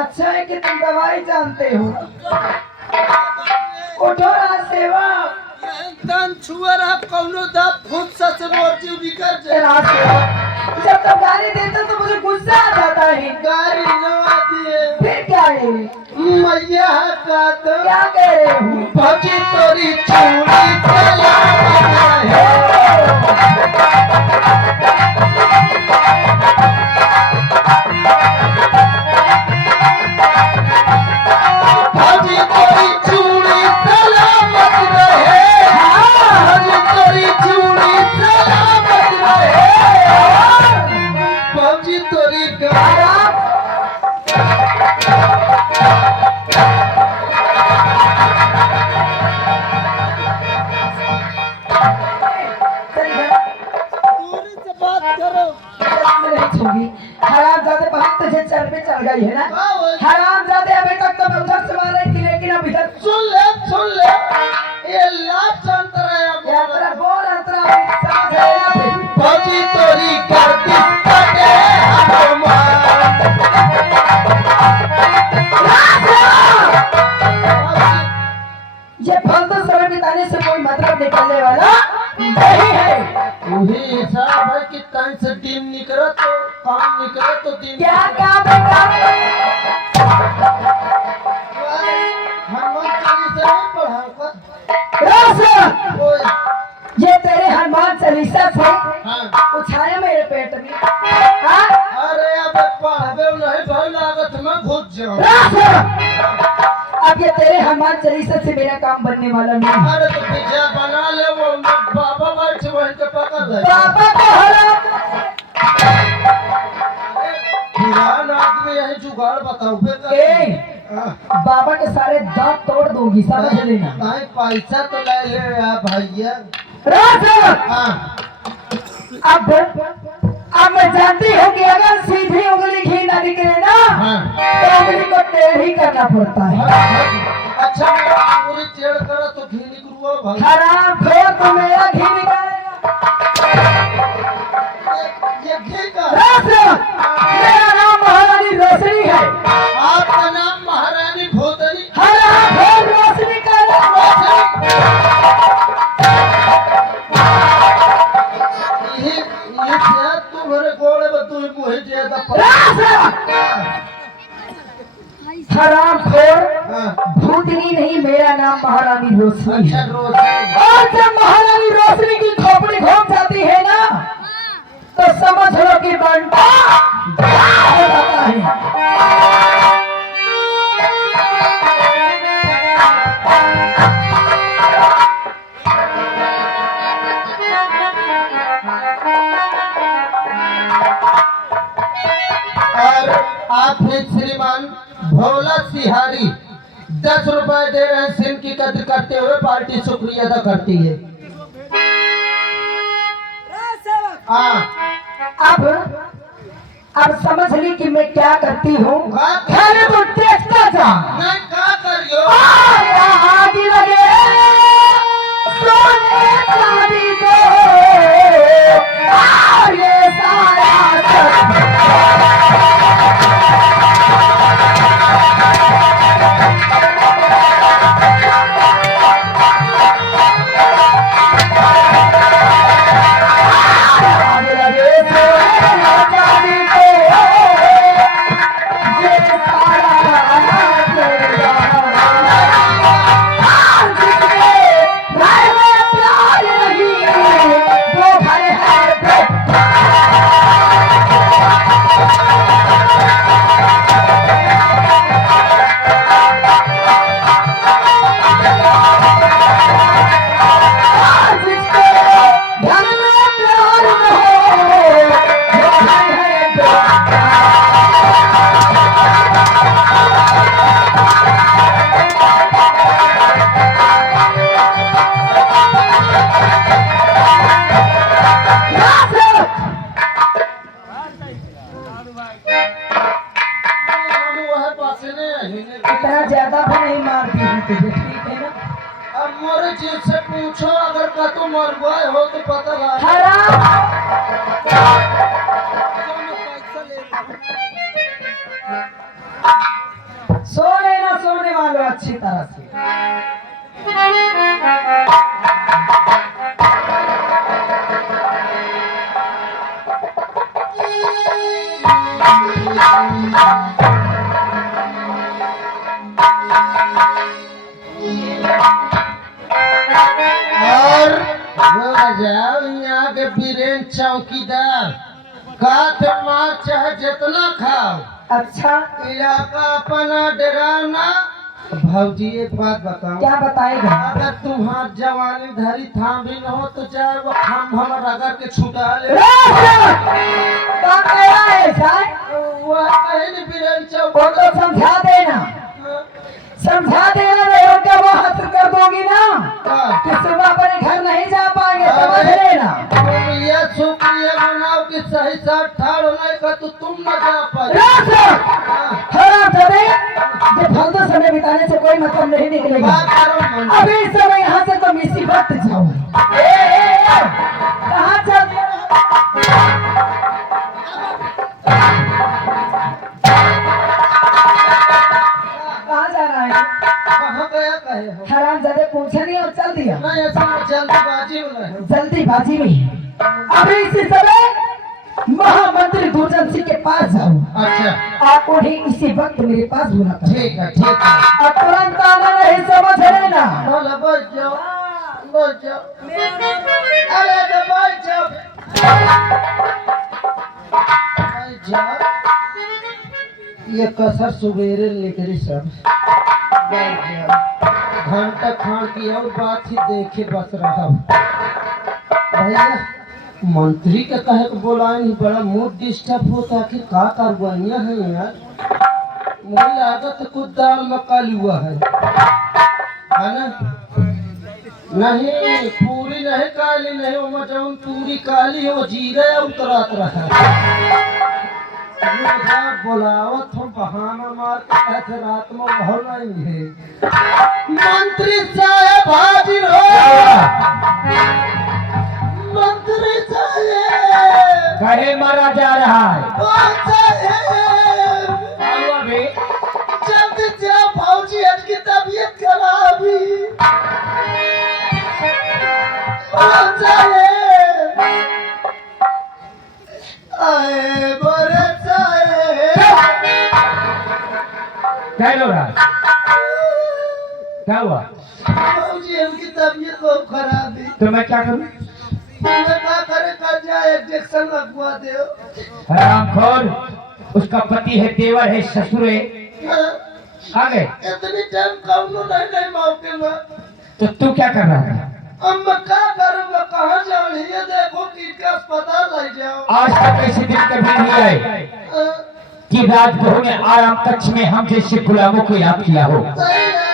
अच्छा है कि तुम दवाई जानते हो। उठो राज सेवक। तन छुअर आप कौनो दाब खुद से मोर जीव निकल जाए। राज सेवक जब तुम गाली देते हो तो मुझे गुस्सा आ जाता है। गाली न आती है फिर क्या है? मैया का तो क्या कह रहे हो? भौजी तोरी चूड़ी चला है। चढ़ गई है ना। हराम जाते अभी तक तो मैं उधर से मार रही थी लेकिन अब इधर सुन ले ये लाभ संतरा यात्रा बोल यात्रा समझ है ना। फिर भौजी तोरी गर्दी कटे ये फालतू समय बिताने से कोई मतलब निकलने वाला नहीं है। वही हिसाब है कि तन से दिन निकले तो काम निकले तो दिन क्या काम है? ये तेरे हनुमान चालीसा से उछाया मेरे पेट में। अरे अब पढ़वे नहीं भाई लागत में घुस जाओ। अब ये तेरे हनुमान चालीसा से मेरा काम बनने वाला नहीं। अरे तो पिज्जा बना ले वो बाबा बैठ वहीं के पकड़ ले। बाबा को हरा पुरान आदमी यही जुगाड़ बताओ बाबा के सारे दांत तोड़ दूंगी समझ लेना। नहीं पैसा तो ले ले भैया। अब मैं जानती हूँ कि अगर सीधी उंगली घी ना निकले ना तो उंगली को टेढ़ी करना पड़ता है। अच्छा पूरी टेढ़ करो तो घी निकलूगा भाई। हराम खोर तो मेरा घी निकालेगा। ये घी का मेरा नाम महारानी रोशनी है। आपका नाम महारानी भोतरी। हराम खोर रोशनी का तुम्हारे गोड़े में तू मुझे ज्यादा हराम खोर भूतनी नहीं, मेरा नाम महारानी रोशनी है। और जब महारानी रोशनी की खोपड़ी घूम जाती है ना तो समझ लो कि बंटा हो जाता है। और आप ही श्रीमान भोला सिहारी 10 रुपए दे रहे हैं। सिम की कदर करते हुए पार्टी शुक्रिया अदा करती है। अब समझ ली कि मैं क्या करती हूँ। खाने तो देखता जा। नहीं क्या करियो आगे लगे सोने चांदी को ये सारा करवा हो तो पता लगा हराम सोने ना सोने वालों अच्छी तरह से और वो जाओ यहाँ के बीरेन चौकीदार काट मार चाहे जितना खाओ अच्छा इलाका अपना डराना। भौजी एक बात बताओ, क्या बताएगा अगर तुम्हार जवानी धरी थाम भी न हो तो चाहे वो खाम हम रगड़ के छुटा ले। क्या कह रहा है साहब वो कहे न बीरेन चौक वो तो समझा देना नहीं हो क्या वो हाथ कर दोगी ना कि सुबह अपने घर नहीं जा पाएंगे समझ लेना। ये शुक्रिया मनाओ कि सही साथ ठाड़ होने का तो तुम न जा पाए। हराम जादे जब फालतू समय बिताने से कोई मतलब नहीं निकलेगा। अभी इस समय यहाँ से तो मिसी वक्त जाओ। कहाँ चल कहाँ जा रहा है कहाँ गया कहे हो? हराम जादे पूछा नहीं और चल दिया नहीं ऐसा जल्दबाजी में है। जल्दीबाजी में। अभी इसी समय महामंत्री दुर्जन सिंह के पास जाओ। अच्छा आप उन्हें इसी वक्त मेरे पास बुला कर ठीक है ठीक है। और तुरंत आना नहीं समझ लेना। बोलो बैठ जाओ बैठ जाओ। अरे तो बैठ जाओ बैठ जाओ। ये कसर सुबेरे लेकर सब बैठ जाओ। घंटा खान की और बात ही देखे बस रहा हूँ। भैया मंत्री के कहे को बोला नहीं, बड़ा मूड डिस्टर्ब होता है कि का करवाइया है यार। मुझे लागत कुछ दाल में काली हुआ है ना? नहीं पूरी नहीं काली नहीं वो जौन पूरी काली है वो जीरे उतरात रहा बोलावत हो बहाना मार के कहते रात में बहुत नहीं है। मंत्री साहब हाजिर हो। मंत्री साहब कहे मारा जा रहा है अभी जल्दी जाओ फौजी आज की तबीयत खराब है। आए बड़े क्या हो रहा है क्या हुआ फौजी उनकी तबीयत बहुत खराब है। तो मैं क्या करूं मैं क्या करे कर जाए इंजेक्शन लगवा दो। हरामखोर उसका पति है देवर है ससुर है आगे इतनी टाइम कौन नहीं मौके में तो तू क्या कर रहा है अब मैं क्या करूँगा कहाँ जाऊँ? ये देखो कि इनका अस्पताल ले जाओ। आज तक ऐसे दिन कभी नहीं आए कि राजबहू ने आराम कक्ष में हम जैसे गुलामों को याद किया हो। सही है।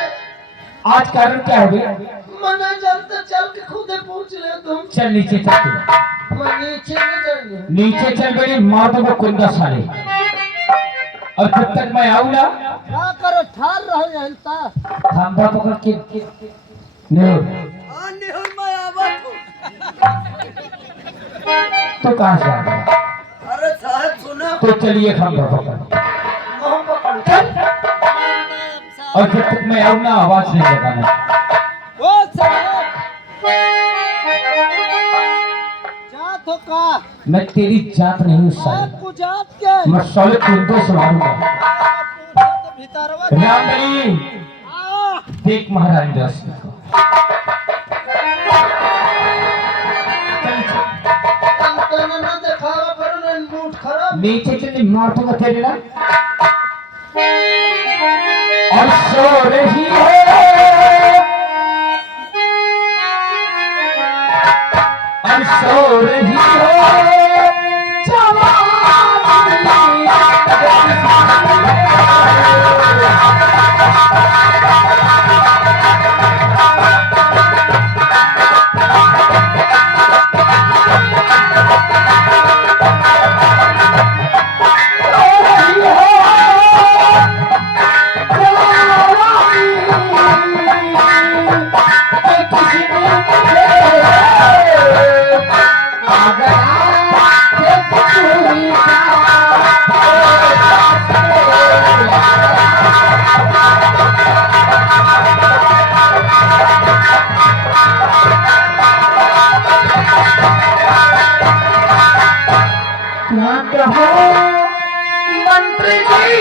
आज कारण क्या हो गया मना चलते चल के खुद पूछ ले तुम। चल नीचे चल तू। मैं नीचे नहीं जाऊंगा। नीचे चल गई मार दो कुंदा साले और जब तक मैं आऊंगा क्या करो ठार रहो जनता। खंभा पकड़ के नेहुर मैं आवत हूँ। तो कहाँ से आ गया अरे साहब सुनो। तो चलिए खंभा पकड़ कहाँ पकड़ चल और जब तक मैं आऊंगा आवाज नहीं लगाना। ओ साहब जात हो का? मैं तेरी जात नहीं हूँ साले आपको जात के मैं साले कुंदो से मारूंगा। भीतरवा रामबली देख महारानी दास को ना दिखावा करो ना मूड खराब। नीचे चले मार तो तेरे ना और सो रही है और सो रही है कहो मंत्री जी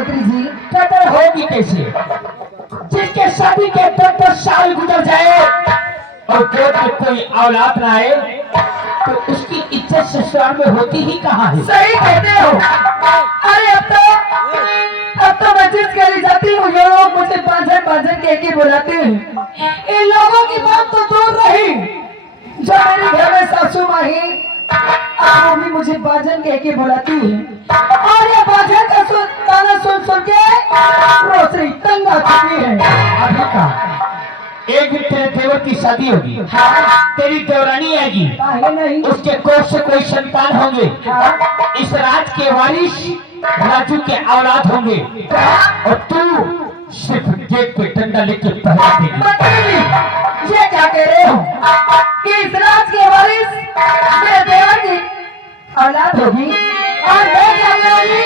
तुमसे मैं क्या होगी कैसे? जिसके शादी के 10 साल गुजर जाए और कोर्ट में कोई औलाद ना आए तो उसकी इज्जत ससुराल में होती ही कहाँ है? सही कहते हो। अरे अब तो मैं जिस गली जाती हूँ ये लोग मुझे बाजन कह के बुलाते हैं। इन लोगों की बात तो दूर रही, जो मेरे घर में सासू माँ है वो भी मुझे बाजन कह के बुलाती है और ये बाजन का ताना सुन सुन के रोसरी तंग आ चुकी है। अभी का एक दिन तेरे देवर की शादी होगी। हाँ। तेरी देवरानी आएगी। नहीं। उसके कोख से कोई संतान होंगे। हाँ। इस राज के वारिस राजू के औलाद होंगे। हाँ। और तू सिर्फ गेट पे डंडा लेके पहरा देगी। ये क्या कह रहे हो कि इस राज के वारिस मेरे देवर की औलाद होगी और मैं क्या करूंगी?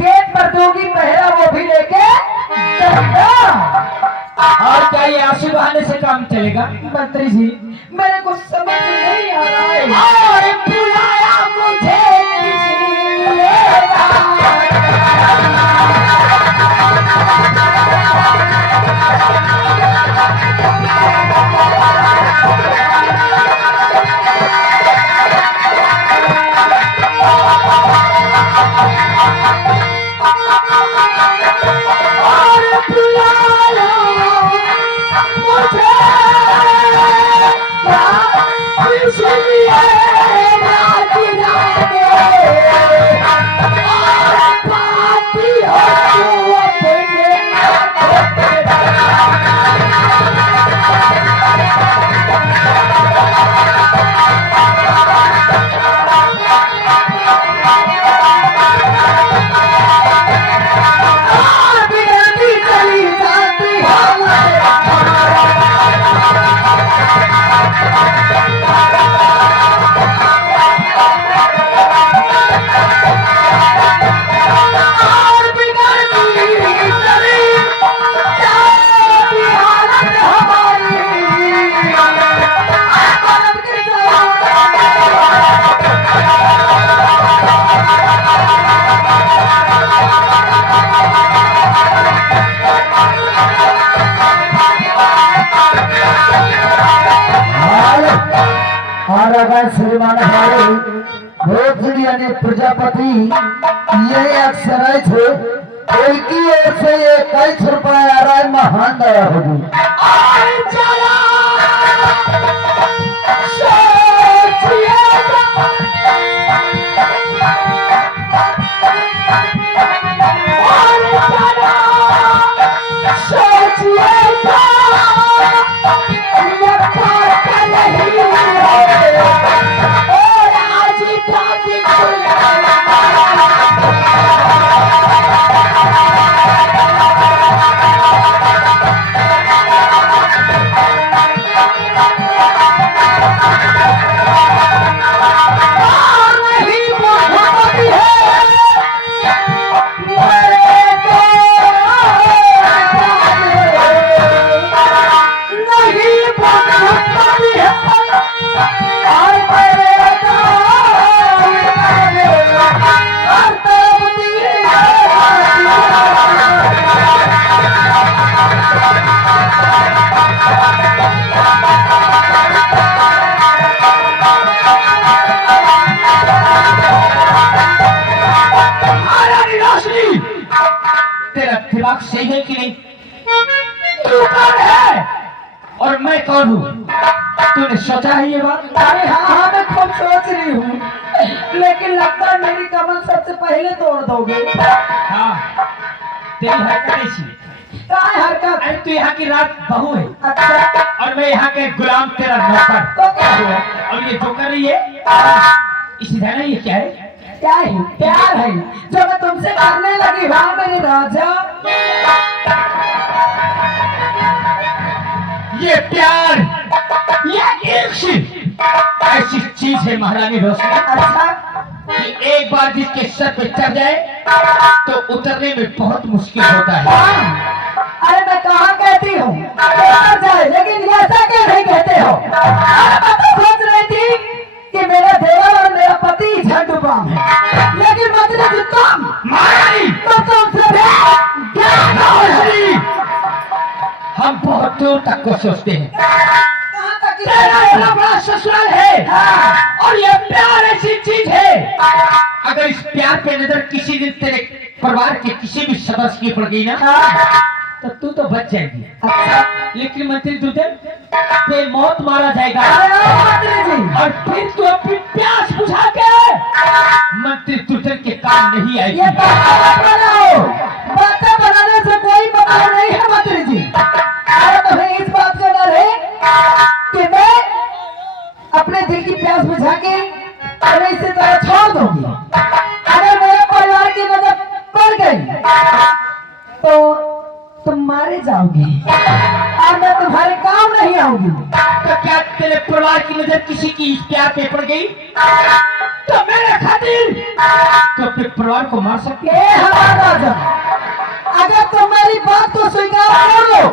गेट पर दूंगी पहरा, वो भी लेके डंडा। और क्या ये आंसू बहाने से काम चलेगा? मंत्री जी मेरे को समझ नहीं आ रहा है। और बुलाया मुझे श्रीमान हमारे भोजपुरी અને પ્રજાપતિ ये अक्षर है कोई की ओर से ये कई रुपया आ रहा है महान दया होगी। दिमाग सही है कि नहीं? तू कौन है और मैं कौन हूँ? तूने सोचा है ये बात? अरे हाँ मैं खुद सोच रही हूँ, लेकिन लगता है मेरी मेरी कमल सबसे पहले तोड़ दोगे। हाँ तेरी हरकत ऐसी है। क्या है हरकत? अरे तू यहाँ की रात बहू है अच्छा और मैं यहाँ के गुलाम तेरा नौकर। तो क्या हुआ? और ये जो कर रही है इसी तरह ये क्या है? क्या है? प्यार है जो मैं तुमसे करने लगी। हाँ मेरे राजा। ये प्यार ये इश्क ऐसी चीज है महारानी रोशनी अच्छा कि एक बार जिसके सर पे चढ़ जाए तो उतरने में बहुत मुश्किल होता है। हाँ। अरे मैं कहाँ कहती हूँ उतर जाए, लेकिन ऐसा क्यों नहीं कहते हो? अरे मैं तो सोच रही थी कि मेरा देवर और मेरा पति झंडूबाम है, लेकिन मतलब तुम महारानी तो तुमसे भी ज्ञान हो रोशनी हम बहुत दूर तक को सोचते हैं। कहाँ तक तेरा इतना बड़ा ससुराल है हाँ। और ये प्यार ऐसी चीज है अगर इस प्यार पे नजर किसी दिन तेरे परिवार के किसी भी सदस्य की पड़ गई ना हाँ। तो तू तो बच जाएगी। अच्छा लेकिन मंत्री दुर्जन पे मौत मारा जाएगा अरे ओ मंत्री जी, और फिर तू अपनी प्यास बुझा के मंत्री दुर्जन के काम नहीं ये आएगी। बात मत बनाओ। बातें बनाने से कोई मतलब नहीं है मंत्री जी। अरे तुम्हें इस बात का डर है कि मैं अपने दिल की प्यास बुझा के अरे इसी तरह छोड़ दूंगी। अगर मेरे परिवार की नजर पड़ गई तो तुम मारे जाओगे और मैं तुम्हारे काम नहीं आऊंगी। तो क्या तेरे परिवार की नजर किसी की इस प्यार पे पड़ गई तो मेरे खातिर तो अपने परिवार को मार सकती है। ए हमारा राजा, अगर तुम मेरी बात को स्वीकार कर लो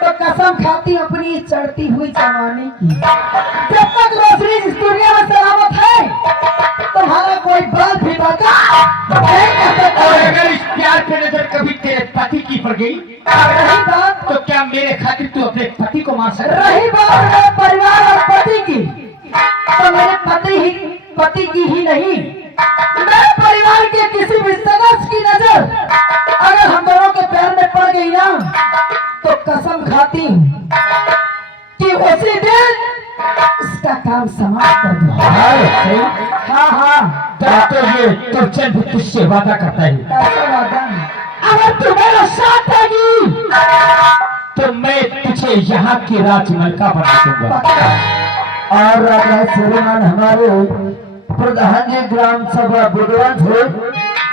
तो कसम खाती हूं अपनी इस चढ़ती हुई जवानी की, जब तक रोशनी इस दुनिया में सलामत है तुम्हारा कोई बाल भी बचा नहीं कर सकता। और अगर इस प्यार पे नजर कभी तेरे पति की पड़ गई रही बात तो क्या मेरे खातिर तू अपने पति को मार सकता है? रही बात मेरे परिवार और पति की, तो मेरे पति की ही नहीं, मेरे परिवार के किसी भी सदस्य की नजर अगर हम दोनों के पैर में पड़ गई ना तो कसम खाती हूँ कि उसी दिन उसका काम समाप्त कर दूंगा। हाँ हाँ तो ये दुर्जन भी तुझसे वादा करता है कैसा वादा है? अगर तू मेरे साथ आएगी तो मैं तुझे यहाँ की राजमलका बना दूंगा। और राजा श्रीमान हमारे प्रधान जी ग्राम सभा बुधवार से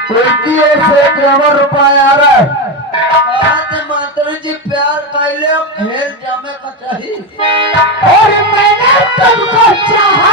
उनकी ओर से 51 रुपया आ रहा है। माता जी प्यार कैले खेल जामे का चाहिए। और मैंने तुमको चाहा